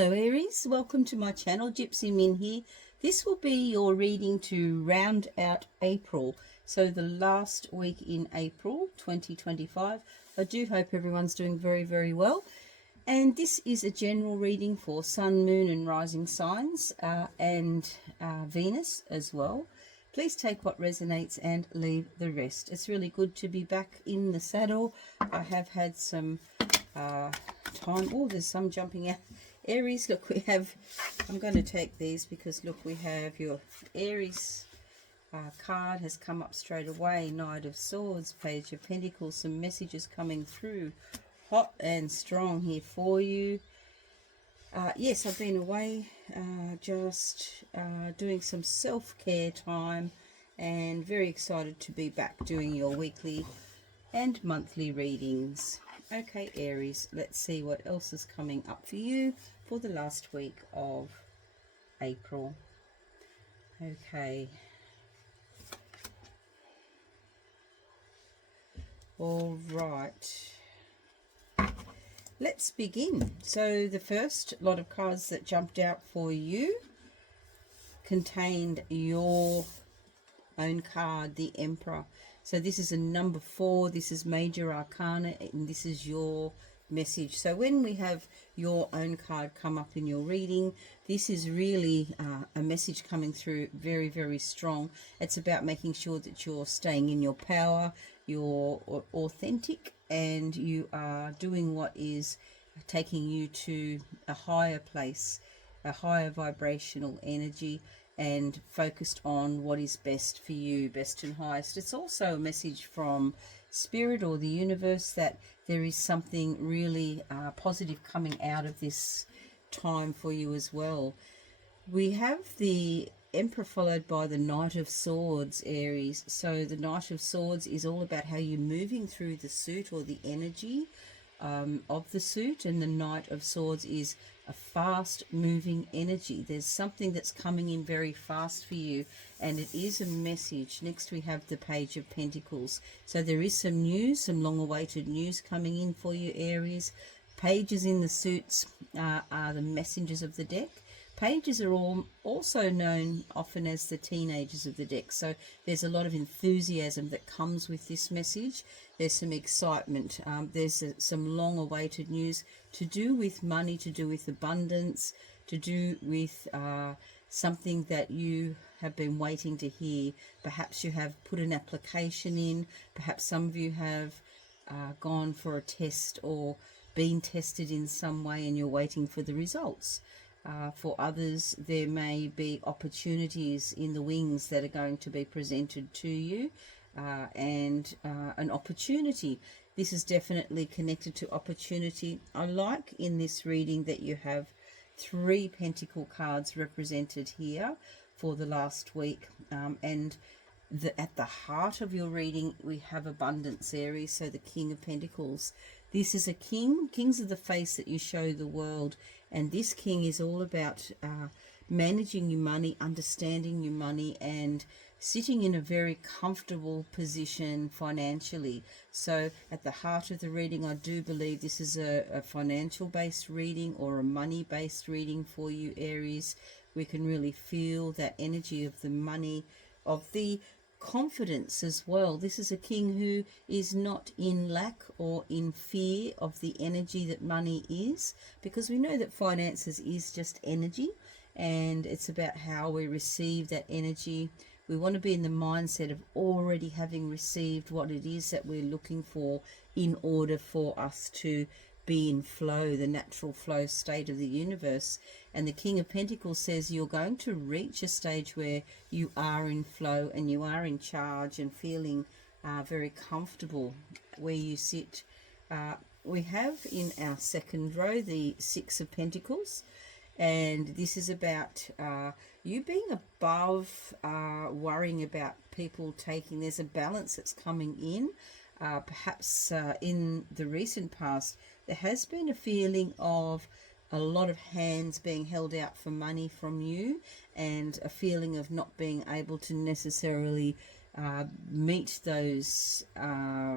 Hello Aries, welcome to my channel. Gypsy Min here. This will be your reading to round out April, so the last week in April 2025. I do hope everyone's doing very well, and this is a general reading for Sun, Moon and Rising signs and Venus as well. Please take what resonates and leave the rest. It's really good to be back in the saddle. I have had some time. Oh, there's some jumping out. Aries, look, we have, I'm going to take these because look, we have your Aries card has come up straight away. Knight of Swords, Page of Pentacles, some messages coming through hot and strong here for you. Yes, I've been away just doing some self-care time, and very excited to be back doing your weekly and monthly readings. Okay, Aries, let's see what else is coming up for you for the last week of April. Okay. All right. Let's begin. So the first lot of cards that jumped out for you contained your own card, the Emperor. So this is a number 4, this is major arcana, and this is your message. So when we have your own card come up in your reading, this is really a message coming through very strong. It's about making sure that you're staying in your power, you're authentic, and you are doing what is taking you to a higher place, a higher vibrational energy, and focused on what is best for you, best and highest. It's also a message from Spirit or the universe that there is something really positive coming out of this time for you as well. We have the Emperor followed by the Knight of Swords, Aries. So the Knight of Swords is all about how you're moving through the suit or the energy of the suit, and the Knight of Swords is a fast moving energy. There's something that's coming in very fast for you, and it is a message. Next we have the Page of Pentacles. So there is some news, some long awaited news coming in for you, Aries. Pages in the suits are the messengers of the deck. Pages are also known often as the teenagers of the deck. So there's a lot of enthusiasm that comes with this message. There's some excitement. There's some long-awaited news to do with money, to do with abundance, to do with something that you have been waiting to hear. Perhaps you have put an application in. Perhaps some of you have gone for a test or been tested in some way and you're waiting for the results. For others, there may be opportunities in the wings that are going to be presented to you, and an opportunity. This is definitely connected to opportunity. I like in this reading that you have 3 pentacle cards represented here for the last week, and at the heart of your reading we have abundance, Aries. So the King of Pentacles, this is a king. Kings are the face that you show the world, and this king is all about managing your money, understanding your money, and sitting in a very comfortable position financially. So at the heart of the reading, I do believe this is a financial based reading or a money based reading for you, Aries. We can really feel that energy of the money, of the confidence as well. This is a king who is not in lack or in fear of the energy that money is, because we know that finances is just energy, and it's about how we receive that energy. We want to be in the mindset of already having received what it is that we're looking for in order for us to be in flow, the natural flow state of the universe. And the King of Pentacles says you're going to reach a stage where you are in flow and you are in charge and feeling very comfortable where you sit. We have in our second row the 6 of Pentacles, and this is about you being above worrying about people taking. There's a balance that's coming in. Perhaps in the recent past there has been a feeling of a lot of hands being held out for money from you, and a feeling of not being able to necessarily meet those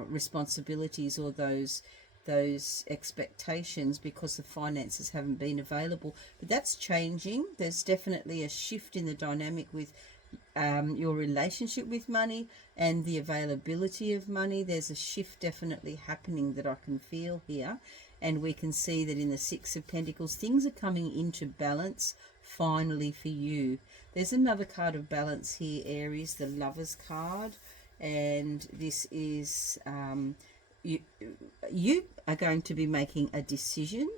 responsibilities or those those expectations because the finances haven't been available. But that's changing. There's definitely a shift in the dynamic with your relationship with money and the availability of money. There's a shift definitely happening that I can feel here. And we can see that in the Six of Pentacles, things are coming into balance finally for you. There's another card of balance here, Aries, the Lover's card. And this is you are going to be making a decision.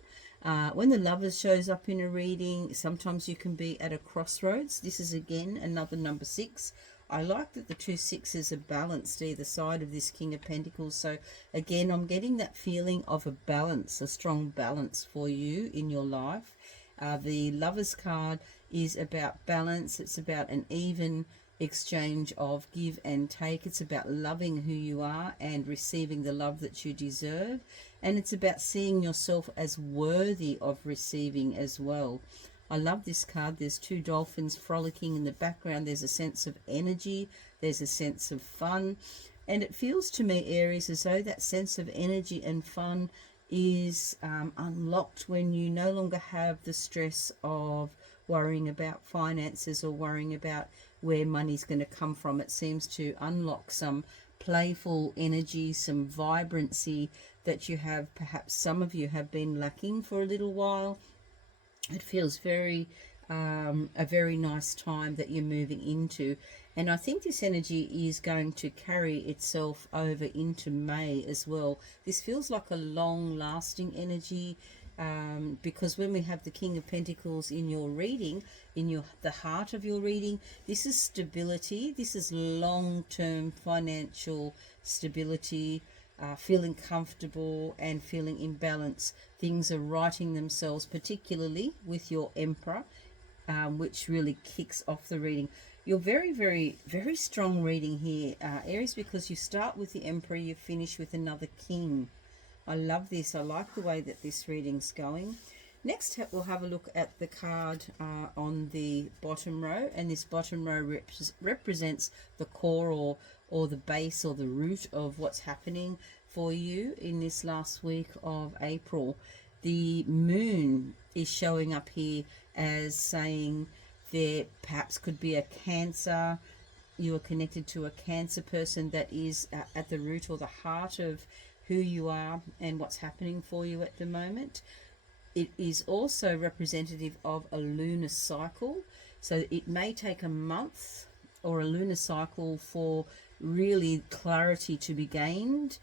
When the Lovers shows up in a reading, sometimes you can be at a crossroads. This is again another number 6. I like that the 2 sixes are balanced either side of this King of Pentacles. So again, I'm getting that feeling of a balance, a strong balance for you in your life. The Lovers card is about balance. It's about an even exchange of give and take. It's about loving who you are and receiving the love that you deserve. And it's about seeing yourself as worthy of receiving as well. I love this card. There's 2 dolphins frolicking in the background. There's a sense of energy. There's a sense of fun. And it feels to me, Aries, as though that sense of energy and fun is unlocked when you no longer have the stress of worrying about finances or worrying about where money's going to come from. It seems to unlock some playful energy, some vibrancy that you have, perhaps some of you have been lacking for a little while. It feels very a very nice time that you're moving into, and I think this energy is going to carry itself over into May as well. This feels like a long lasting energy, because when we have the King of Pentacles in your reading, in the heart of your reading, this is stability. This is long-term financial stability, feeling comfortable and feeling in balance. Things are righting themselves, particularly with your Emperor, which really kicks off the reading. You're very, very, very strong reading here, Aries, because you start with the Emperor, you finish with another King. I love this. I like the way that this reading's going. Next, we'll have a look at the card on the bottom row, and this bottom row represents the core or the base or the root of what's happening for you in this last week of April. The moon is showing up here as saying there perhaps could be a Cancer. You are connected to a Cancer person that is at the root or the heart of who you are and what's happening for you at the moment. It is also representative of a lunar cycle, so it may take a month or a lunar cycle for really clarity to be gained,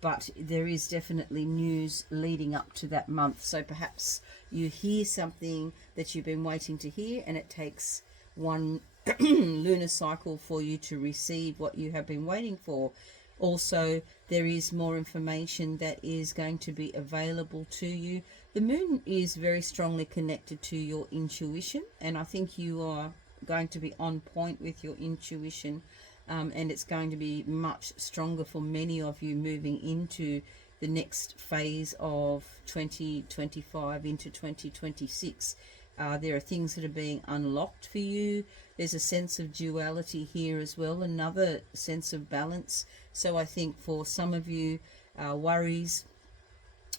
but there is definitely news leading up to that month. So perhaps you hear something that you've been waiting to hear, and it takes one lunar cycle for you to receive what you have been waiting for. Also, there is more information that is going to be available to you. The moon is very strongly connected to your intuition, and I think you are going to be on point with your intuition, and it's going to be much stronger for many of you moving into the next phase of 2025 into 2026. There are things that are being unlocked for you. There's a sense of duality here as well, another sense of balance. So I think for some of you, worries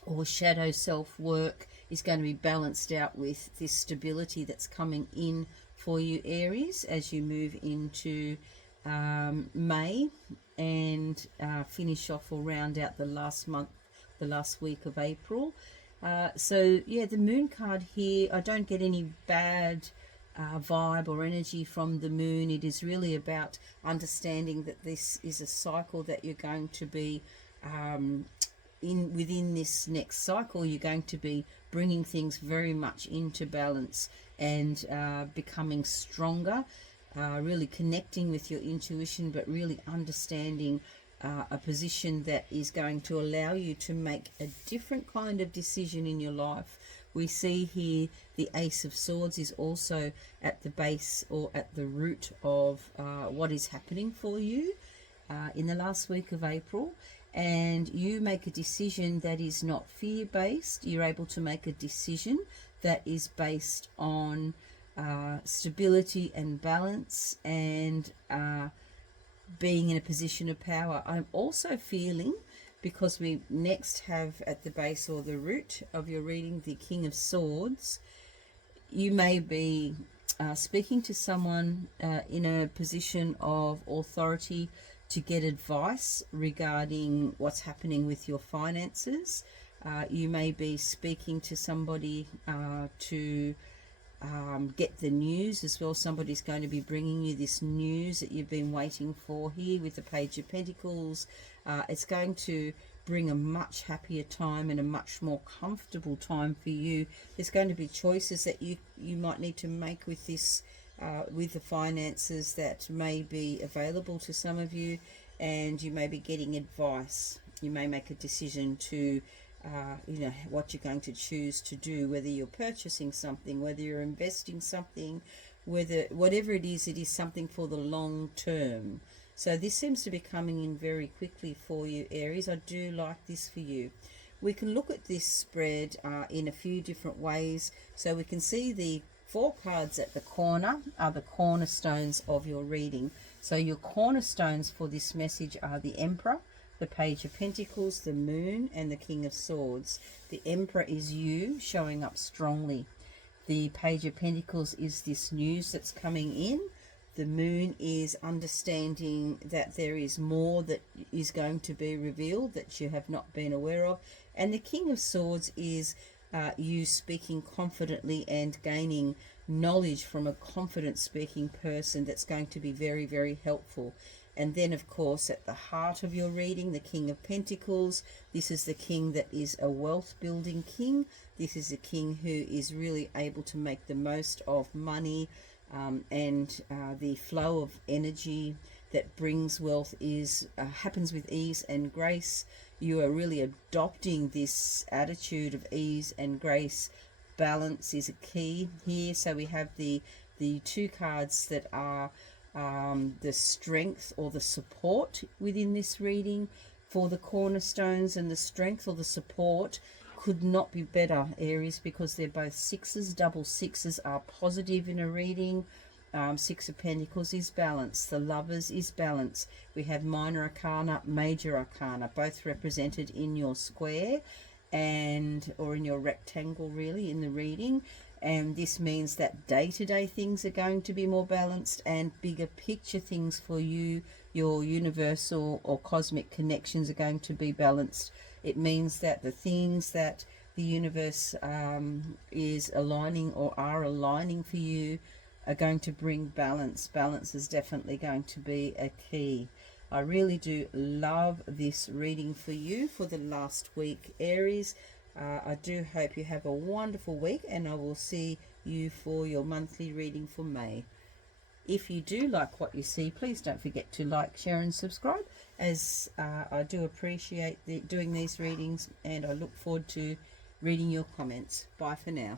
or shadow self-work is going to be balanced out with this stability that's coming in for you, Aries, as you move into May and finish off or round out the last month, the last week of April. So yeah, the moon card here, I don't get any bad vibe or energy from the moon. It is really about understanding that this is a cycle that you're going to be within this next cycle. You're going to be bringing things very much into balance and becoming stronger, really connecting with your intuition, but really understanding a position that is going to allow you to make a different kind of decision in your life. We see here the Ace of Swords is also at the base or at the root of what is happening for you in the last week of April. And you make a decision that is not fear-based. You're able to make a decision that is based on stability and balance and being in a position of power. I'm also feeling because we next have at the base or the root of your reading the King of Swords. You may be speaking to someone in a position of authority to get advice regarding what's happening with your finances. You may be speaking to somebody to get the news as well. Somebody's going to be bringing you this news that you've been waiting for here with the Page of Pentacles. It's going to bring a much happier time and a much more comfortable time for you. There's going to be choices that you might need to make with this, with the finances that may be available to some of you, and you may be getting advice. You may make a decision to you know, what you're going to choose to do, whether you're purchasing something, whether you're investing something, whatever it is something for the long term. So this seems to be coming in very quickly for you, Aries. I do like this for you. We can look at this spread in a few different ways. So we can see the 4 cards at the corner are the cornerstones of your reading. So your cornerstones for this message are the Emperor, the Page of Pentacles, the Moon, and the King of Swords. The Emperor is you showing up strongly. The Page of Pentacles is this news that's coming in. The Moon is understanding that there is more that is going to be revealed that you have not been aware of. And the King of Swords is you speaking confidently and gaining knowledge from a confident speaking person that's going to be very, very helpful. And then, of course, at the heart of your reading, the King of Pentacles. This is the king that is a wealth-building king. This is a king who is really able to make the most of money, and the flow of energy that brings wealth is happens with ease and grace. You are really adopting this attitude of ease and grace. Balance is a key here. So we have the 2 cards that are the strength or the support within this reading for the cornerstones, and the strength or the support could not be better, Aries, because they're both 6s. Double 6s are positive in a reading. 6 of Pentacles is balance. The Lovers is balance. We have minor arcana, major arcana, both represented in your square or in your rectangle, really, in the reading. And this means that day-to-day things are going to be more balanced, and bigger picture things for you, your universal or cosmic connections, are going to be balanced. It means that the things that the universe is aligning or are aligning for you are going to bring balance. Balance is definitely going to be a key. I really do love this reading for you for the last week, Aries. I do hope you have a wonderful week, and I will see you for your monthly reading for May. If you do like what you see, please don't forget to like, share and subscribe, as I do appreciate doing these readings, and I look forward to reading your comments. Bye for now.